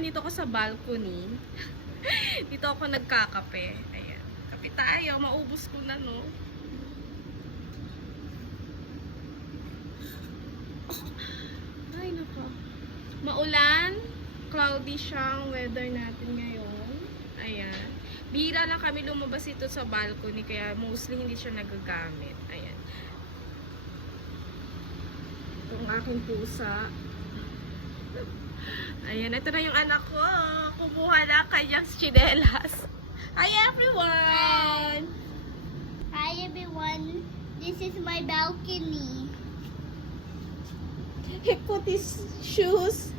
nandito ako sa balcony. Dito ako nagkakape. Ayan. Kape tayo. Maubos ko na, no? Ay, nako. Maulan. Cloudy siyang weather natin ngayon. Ayan. Bihira lang kami lumabas ito sa balcony, kaya mostly hindi siya nagagamit. Ayan. Itong aking pusa. Ayan, ito na yung anak ko. Kumuha na kanyang chinelas. Hi everyone! Hi everyone, this is my balcony. He put his shoes.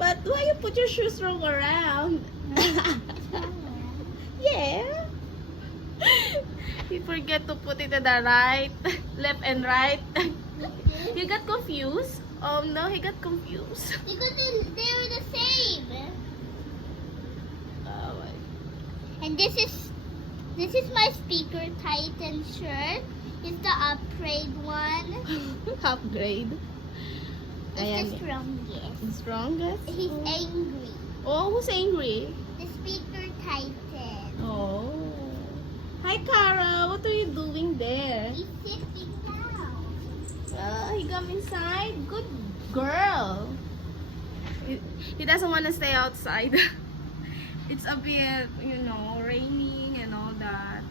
But why you put your shoes wrong around? Yeah. He forget to put it to the right, left and right. You got confused? Oh no, he got confused. Because they're the same. Oh my. And this is my speaker Titan shirt. It's the upgrade one. Upgrade. It's Ayan. the strongest. The strongest? He's angry. Oh, who's angry? The speaker Titan. Oh. Hi, Cara. What are you doing there? He's sitting down. He come inside. Good girl. He doesn't want to stay outside. It's a bit, you know, raining and all that.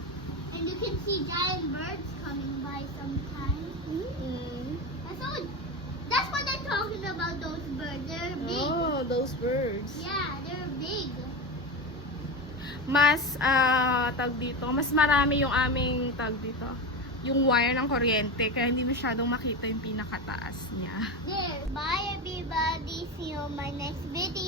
And you can see giant birds coming by sometimes. Mm-mm. That's what I'm talking about, those birds. They're big. Oh, those birds. Yeah, they're big. Mas, tag dito, mas marami yung aming tag dito. Yung wire ng kuryente, kaya hindi masyadong makita yung pinakataas niya. There. Bye everybody. See you on my next video.